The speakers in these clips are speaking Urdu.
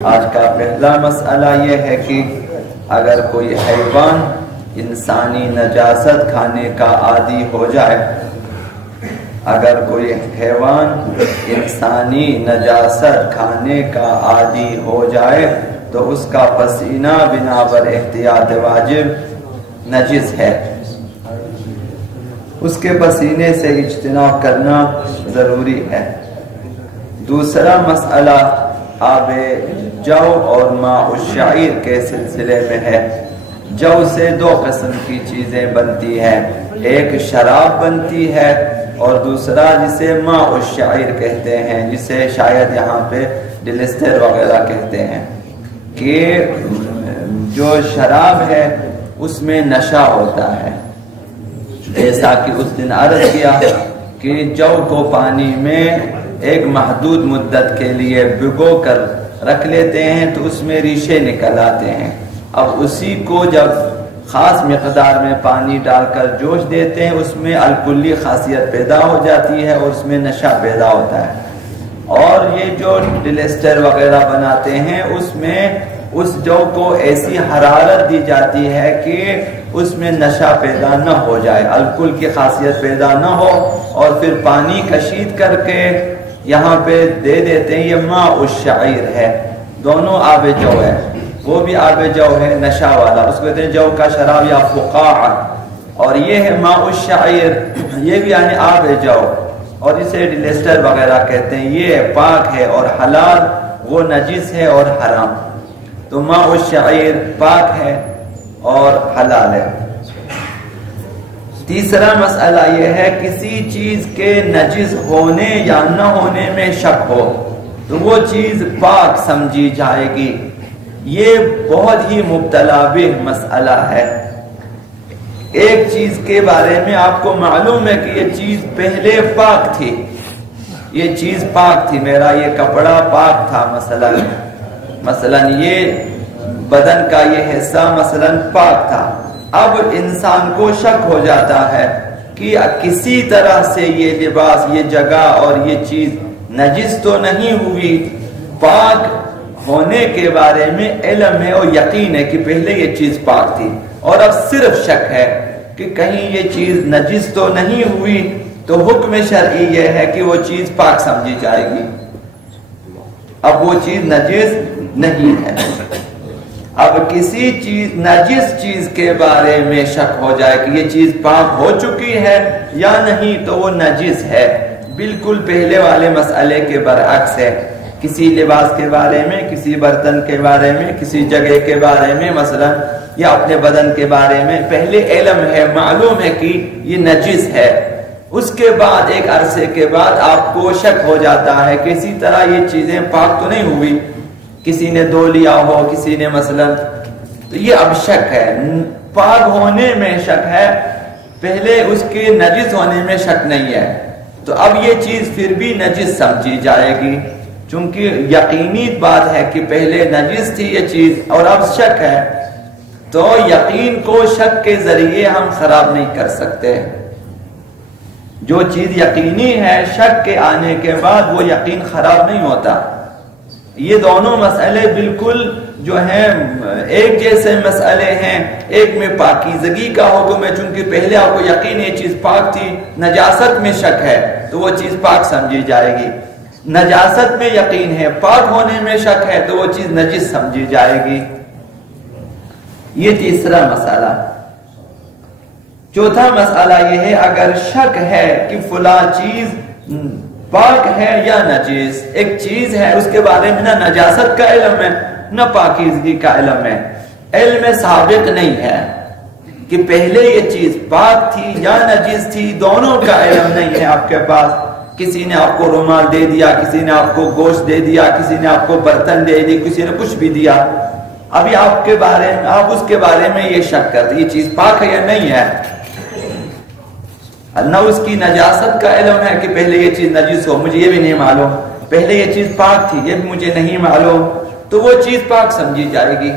آج کا پہلا مسئلہ یہ ہے کہ اگر کوئی حیوان انسانی نجاست کھانے کا عادی ہو جائے، اگر کوئی حیوان انسانی نجاست کھانے کا عادی ہو جائے تو اس کا پسینہ بنا پر احتیاط واجب نجس ہے، اس کے پسینے سے اجتناب کرنا ضروری ہے۔ دوسرا مسئلہ آب جو اور ماء الشعیر کے سلسلے میں ہے۔ جو سے دو قسم کی چیزیں بنتی ہیں، ایک شراب بنتی ہے اور دوسرا جسے ماء الشعیر کہتے ہیں، جسے شاید یہاں پہ ڈلسٹر وغیرہ کہتے ہیں، کہ جو شراب ہے اس میں نشہ ہوتا ہے، جیسا کہ اس دن عرض کیا کہ جو کو پانی میں ایک محدود مدت کے لیے بھگو کر رکھ لیتے ہیں تو اس میں ریشے نکل آتے ہیں، اب اسی کو جب خاص مقدار میں پانی ڈال کر جوش دیتے ہیں اس میں الکلی خاصیت پیدا ہو جاتی ہے اور اس میں نشہ پیدا ہوتا ہے۔ اور یہ جو ڈلسٹر وغیرہ بناتے ہیں اس میں اس جو کو ایسی حرارت دی جاتی ہے کہ اس میں نشہ پیدا نہ ہو جائے، الکل کی خاصیت پیدا نہ ہو، اور پھر پانی کشید کر کے یہاں پہ دے دیتے ہیں۔ یہ ماء الشعیر ہے، دونوں آب جو ہے، وہ بھی آب جو ہے نشہ والا، اس کو کہتے ہیں جو کا شراب یا فقاع، اور یہ ہے ماء الشعیر، یہ بھی یعنی آب جو، اور اسے ڈلسٹر وغیرہ کہتے ہیں۔ یہ پاک ہے اور حلال، وہ نجس ہے اور حرام۔ تو ماء الشعیر پاک ہے اور حلال ہے۔ تیسرا مسئلہ یہ ہے کسی چیز کے نجس ہونے یا نہ ہونے میں شک ہو تو وہ چیز پاک سمجھی جائے گی۔ یہ بہت ہی مبتلا بہ مسئلہ ہے۔ ایک چیز کے بارے میں آپ کو معلوم ہے کہ یہ چیز پہلے پاک تھی، یہ چیز پاک تھی، میرا یہ کپڑا پاک تھا مثلا یہ بدن کا یہ حصہ مثلا پاک تھا، اب انسان کو شک ہو جاتا ہے کہ کسی طرح سے یہ لباس، یہ جگہ اور یہ چیز نجس تو نہیں ہوئی۔ پاک ہونے کے بارے میں علم ہے اور یقین ہے کہ پہلے یہ چیز پاک تھی، اور اب صرف شک ہے کہ کہیں یہ چیز نجس تو نہیں ہوئی، تو حکم شرعی یہ ہے کہ وہ چیز پاک سمجھی جائے گی، اب وہ چیز نجس نہیں ہے۔ اب کسی چیز نجس چیز کے بارے میں شک ہو جائے کہ یہ چیز پاک ہو چکی ہے یا نہیں تو وہ نجس ہے، بالکل پہلے والے مسئلے کے برعکس ہے۔ کسی لباس کے بارے میں، کسی برتن کے بارے میں، کسی جگہ کے بارے میں مثلا یا اپنے بدن کے بارے میں پہلے علم ہے، معلوم ہے کہ یہ نجس ہے، اس کے بعد ایک عرصے کے بعد آپ کو شک ہو جاتا ہے کہ اسی طرح یہ چیزیں پاک تو نہیں ہوئی، کسی نے دھو لیا ہو، کسی نے مثلا، تو یہ اب شک ہے، پاک ہونے میں شک ہے، پہلے اس کے نجس ہونے میں شک نہیں ہے، تو اب یہ چیز پھر بھی نجس سمجھی جائے گی، چونکہ یقینی بات ہے کہ پہلے نجس تھی یہ چیز اور اب شک ہے، تو یقین کو شک کے ذریعے ہم خراب نہیں کر سکتے۔ جو چیز یقینی ہے شک کے آنے کے بعد وہ یقین خراب نہیں ہوتا۔ یہ دونوں مسئلے بالکل جو ہیں ایک جیسے مسئلے ہیں، ایک میں پاکیزگی کا حکم ہے، چونکہ پہلے آپ کو یقین یہ چیز پاک تھی، نجاست میں شک ہے تو وہ چیز پاک سمجھی جائے گی، نجاست میں یقین ہے، پاک ہونے میں شک ہے تو وہ چیز نجس سمجھی جائے گی۔ یہ تیسرا مسئلہ۔ چوتھا مسئلہ یہ ہے اگر شک ہے کہ فلاں چیز پاک ہے یا نجس، ایک چیز ہے اس کے بارے میں نہ نجاست کا علم ہے نہ پاکیزگی کا علم ہے، علم سابق نہیں ہے کہ پہلے یہ چیز پاک تھی یا نجس تھی، دونوں کا علم نہیں ہے آپ کے پاس، کسی نے آپ کو رومال دے دیا، کسی نے آپ کو گوشت دے دیا، کسی نے آپ کو برتن دے دی، کسی نے کچھ بھی دیا، ابھی آپ اس کے بارے میں یہ شک کرتے یہ چیز پاک ہے یا نہیں ہے، نہ اس کی نجاست کا علم ہے کہ پہلے یہ چیز نجس ہو، مجھے یہ بھی نہیں معلوم، پہلے یہ چیز پاک تھی یہ بھی مجھے نہیں معلوم، تو وہ چیز پاک سمجھی جائے گی۔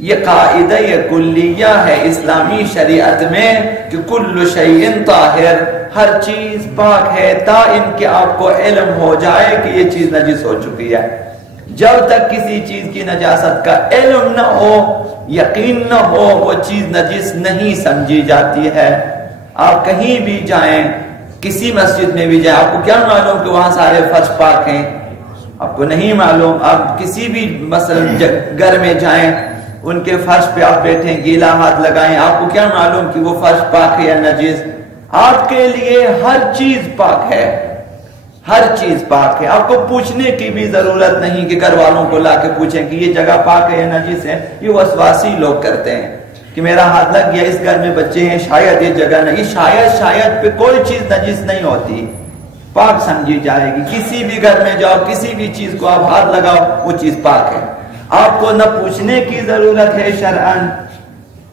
یہ قاعدہ یہ کلیہ ہے اسلامی شریعت میں کہ کل شیء طاہر، ہر چیز پاک ہے تا ان کہ آپ کو علم ہو جائے کہ یہ چیز نجس ہو چکی ہے۔ جب تک کسی چیز کی نجاست کا علم نہ ہو، یقین نہ ہو، وہ چیز نجس نہیں سمجھی جاتی ہے۔ آپ کہیں بھی جائیں، کسی مسجد میں بھی جائیں، آپ کو کیا معلوم کہ وہاں سارے فرش پاک ہیں؟ آپ کو نہیں معلوم۔ آپ کسی بھی مثلا گھر میں جائیں، ان کے فرش پہ آپ بیٹھیں، گیلا ہاتھ لگائیں، آپ کو کیا معلوم کہ وہ فرش پاک ہے یا نجس؟ آپ کے لیے ہر چیز پاک ہے، ہر چیز پاک ہے۔ آپ کو پوچھنے کی بھی ضرورت نہیں کہ گھر والوں کو لا کے پوچھیں کہ یہ جگہ پاک ہے یا نجس ہے۔ یہ وسواسی لوگ کرتے ہیں کہ میرا ہاتھ لگ گیا، اس گھر میں بچے ہیں، شاید یہ جگہ نہیں، شاید پہ کوئی چیز نجس نہیں ہوتی، پاک سمجھی جائے گی۔ کسی بھی گھر میں جاؤ، کسی بھی چیز کو آپ ہاتھ لگاؤ، وہ چیز پاک ہے۔ آپ کو نہ پوچھنے کی ضرورت ہے شرعاً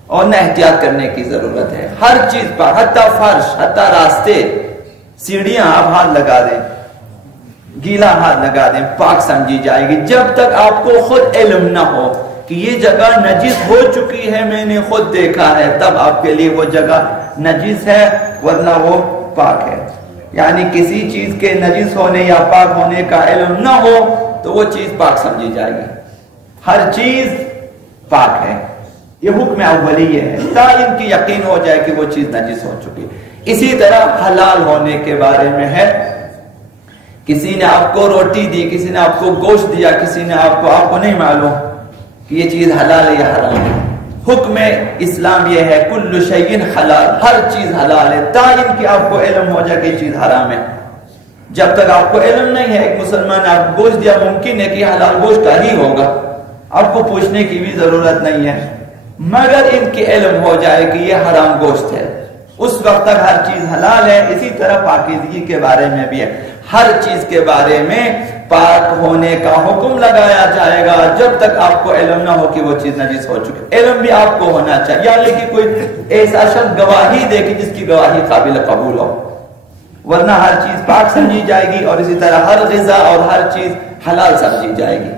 اور نہ احتیاط کرنے کی ضرورت ہے، ہر چیز پاک، حتیٰ فرش، حتیٰ راستے، سیڑھیاں آپ ہاتھ لگا دیں، گیلا ہاتھ لگا دیں، پاک سمجھی جائے گی۔ جب تک آپ کو خود علم نہ ہو کہ یہ جگہ نجس ہو چکی ہے، میں نے خود دیکھا ہے، تب آپ کے لیے وہ جگہ نجس ہے، ورنہ وہ پاک ہے۔ یعنی کسی چیز کے نجس ہونے یا پاک ہونے کا علم نہ ہو تو وہ چیز پاک سمجھی جائے گی۔ ہر چیز پاک ہے، یہ حکم اولیہ ہے، تا ان کی یقین ہو جائے کہ وہ چیز نجس ہو چکی۔ اسی طرح حلال ہونے کے بارے میں ہے، کسی نے آپ کو روٹی دی، کسی نے آپ کو گوشت دیا، کسی نے آپ کو نہیں معلوم کہ یہ چیز حلال ہے یا حرام ہے۔ حکم اسلام یہ ہے کل شیء حلال، ہر چیز حلال ہے، تا ان کی آپ کو علم ہو جائے کہ یہ چیز حرام ہے۔ جب تک آپ کو علم نہیں ہے، ایک مسلمان نے آپ کو گوشت دیا، ممکن ہے کہ یہ حلال گوشت کا ہی ہوگا، آپ کو پوچھنے کی بھی ضرورت نہیں ہے، مگر ان کی علم ہو جائے کہ یہ حرام گوشت ہے، اس وقت تک ہر چیز حلال ہے۔ اسی طرح پاکیزگی کے بارے میں بھی ہے، ہر چیز کے بارے میں پاک ہونے کا حکم لگایا جائے گا جب تک آپ کو علم نہ ہو کہ وہ چیز نجس ہو چکی۔ علم بھی آپ کو ہونا چاہیے، یعنی کہ کوئی ایسا شخص گواہی دے کہ جس کی گواہی قابل قبول ہو، ورنہ ہر چیز پاک سمجھی جائے گی، اور اسی طرح ہر غذا اور ہر چیز حلال سمجھی جائے گی۔